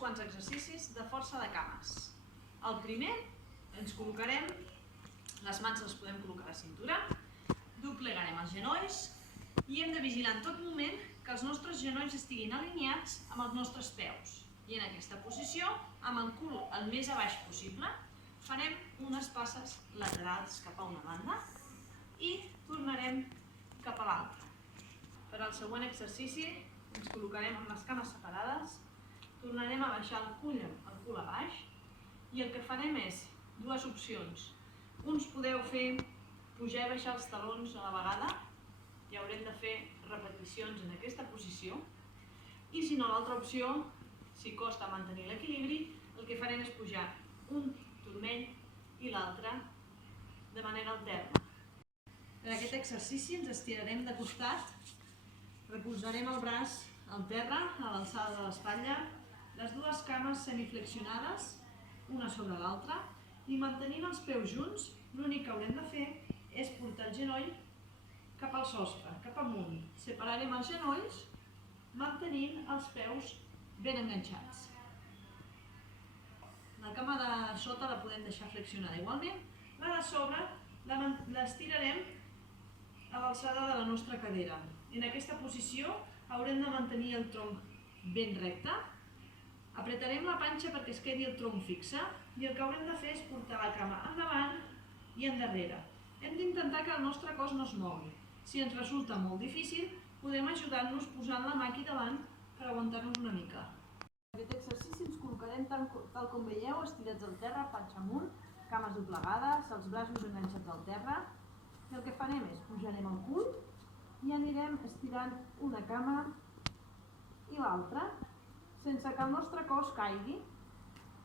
quants exercicis de força de cames. El primer, ens col·locarem, les mans les podem col·locar a la cintura, doblegarem els genolls i hem de vigilar en tot moment que els nostres genolls estiguin alineats amb els nostres peus. I en aquesta posició, amb el cul el més a baix possible, farem unes passes laterals cap a una banda i tornarem cap a l'altra. Per al següent exercici ens col·locarem amb les cames separades, tornarem a baixar el cul a baix i el que farem és dues opcions. Uns podeu fer pujar i baixar els talons a la vegada i haurem de fer repeticions en aquesta posició. I si no, l'altra opció, si costa mantenir l'equilibri, el que farem és pujar un turmell i l'altre de manera alterna. Per aquest exercici ens estirarem de costat, recolzarem el braç al terra, a l'alçada de l'espatlla, les dues cames semiflexionades, una sobre l'altra, i mantenint els peus junts, l'únic que haurem de fer és portar el genoll cap al sostre, cap amunt. Separarem els genolls, mantenint els peus ben enganxats. La cama de sota la podem deixar flexionada igualment, la de sobre l'estirarem a l'alçada de la nostra cadera. En aquesta posició haurem de mantenir el tronc ben recte, apretarem la panxa perquè es quedi el tronc fixe i el que haurem de fer és portar la cama endavant i endarrere. Hem d'intentar que el nostre cos no es mogui. Si ens resulta molt difícil, podem ajudar-nos posant la mà aquí davant per aguantar-nos una mica. En aquest exercici ens col·locarem tal com veieu, estirats al terra, panxa amunt, cames doblegades, els braços enganxats al terra. I el que farem és pujarem el cul i anirem estirant una cama i l'altra, sense que el nostre cos caigui,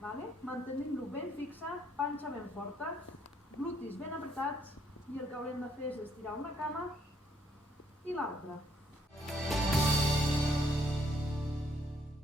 mantenint-lo ben fixe, panxa ben forta, glutis ben apretats, i el que haurem de fer és estirar una cama i l'altra.